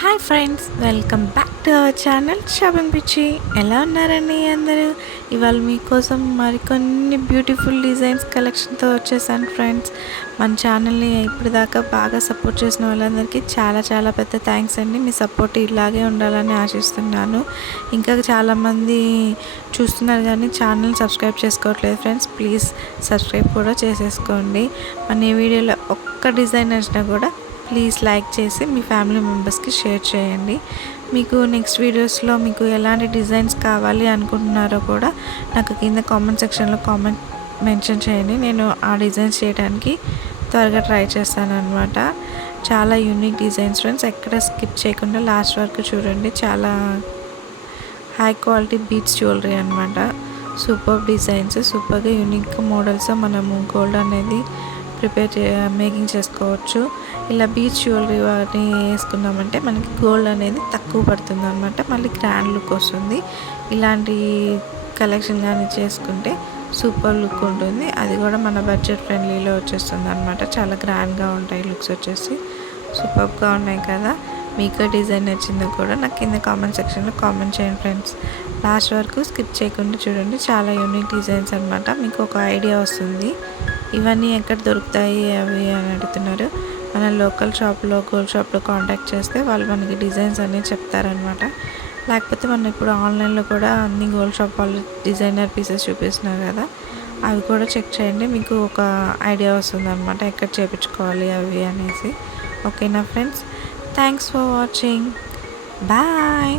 Hi friends, welcome back to our channel shopping పిచ్చి. ఎలా ఉన్నారండి అందరూ? ఇవాళ మీకోసం మరికొన్ని బ్యూటిఫుల్ డిజైన్స్ కలెక్షన్తో వచ్చేసాను ఫ్రెండ్స్. మన ఛానల్ని ఇప్పటిదాకా బాగా సపోర్ట్ చేసిన వాళ్ళందరికీ చాలా చాలా పెద్ద థ్యాంక్స్ అండి. మీ సపోర్ట్ ఇలాగే ఉండాలని ఆశిస్తున్నాను. ఇంకా చాలామంది చూస్తున్నారు కానీ ఛానల్ సబ్స్క్రైబ్ చేసుకోవట్లేదు ఫ్రెండ్స్. ప్లీజ్ సబ్స్క్రైబ్ కూడా చేసేసుకోండి. మన ఈ వీడియోలో ఒక్క డిజైన్ వచ్చినా కూడా ప్లీజ్ లైక్ చేసి మీ ఫ్యామిలీ మెంబర్స్కి షేర్ చేయండి. మీకు నెక్స్ట్ వీడియోస్లో మీకు ఎలాంటి డిజైన్స్ కావాలి అనుకుంటున్నారో కూడా నాకు కింద కామెంట్ సెక్షన్లో మెన్షన్ చేయండి. నేను ఆ డిజైన్స్ చేయడానికి త్వరగా ట్రై చేస్తాను అనమాట. చాలా యూనిక్ డిజైన్స్ ఫ్రెండ్స్, ఎక్కడ స్కిప్ చేయకుండా లాస్ట్ వరకు చూడండి. చాలా హై క్వాలిటీ బీట్స్ జ్యువెలరీ అనమాట. సూపర్ డిజైన్స్, సూపర్గా యూనిక్ మోడల్స్ మనము గోల్డ్ అనేది మేకింగ్ చేసుకోవచ్చు. ఇలా బీచ్ జ్యువెలరీ వాటిని వేసుకున్నామంటే మనకి గోల్డ్ అనేది తక్కువ పడుతుంది అనమాట. మళ్ళీ గ్రాండ్ లుక్ వస్తుంది. ఇలాంటి కలెక్షన్ కానీ చేసుకుంటే సూపర్ లుక్ ఉంటుంది. అది కూడా మన బడ్జెట్ ఫ్రెండ్లీలో వచ్చేస్తుంది అనమాట. చాలా గ్రాండ్గా ఉంటాయి లుక్స్ వచ్చేసి. సూపర్గా ఉన్నాయి కదా. మీకు డిజైన్ నచ్చిందో కూడా నాకు కింద కామెంట్ సెక్షన్లో కామెంట్ చేయండి ఫ్రెండ్స్. లాస్ట్ వరకు స్కిప్ చేయకుండా చూడండి. చాలా యూనిక్ డిజైన్స్ అనమాట. మీకు ఒక ఐడియా వస్తుంది ఇవన్నీ ఎక్కడ దొరుకుతాయి అవి అని అడుగుతున్నారు. మన లోకల్ షాప్లో, గోల్డ్ షాప్లో కాంటాక్ట్ చేస్తే వాళ్ళు మనకి డిజైన్స్ అన్నీ చెప్తారనమాట. లేకపోతే మనం ఇప్పుడు ఆన్లైన్లో కూడా అన్ని గోల్డ్ షాప్ వాళ్ళు డిజైనర్ పీసెస్ చూపిస్తున్నారు కదా, అవి కూడా చెక్ చేయండి. మీకు ఒక ఐడియా వస్తుంది అనమాట ఎక్కడ చేయించుకోవాలి అవి అనేసి. ఓకేనా friends, thanks for watching. Bye.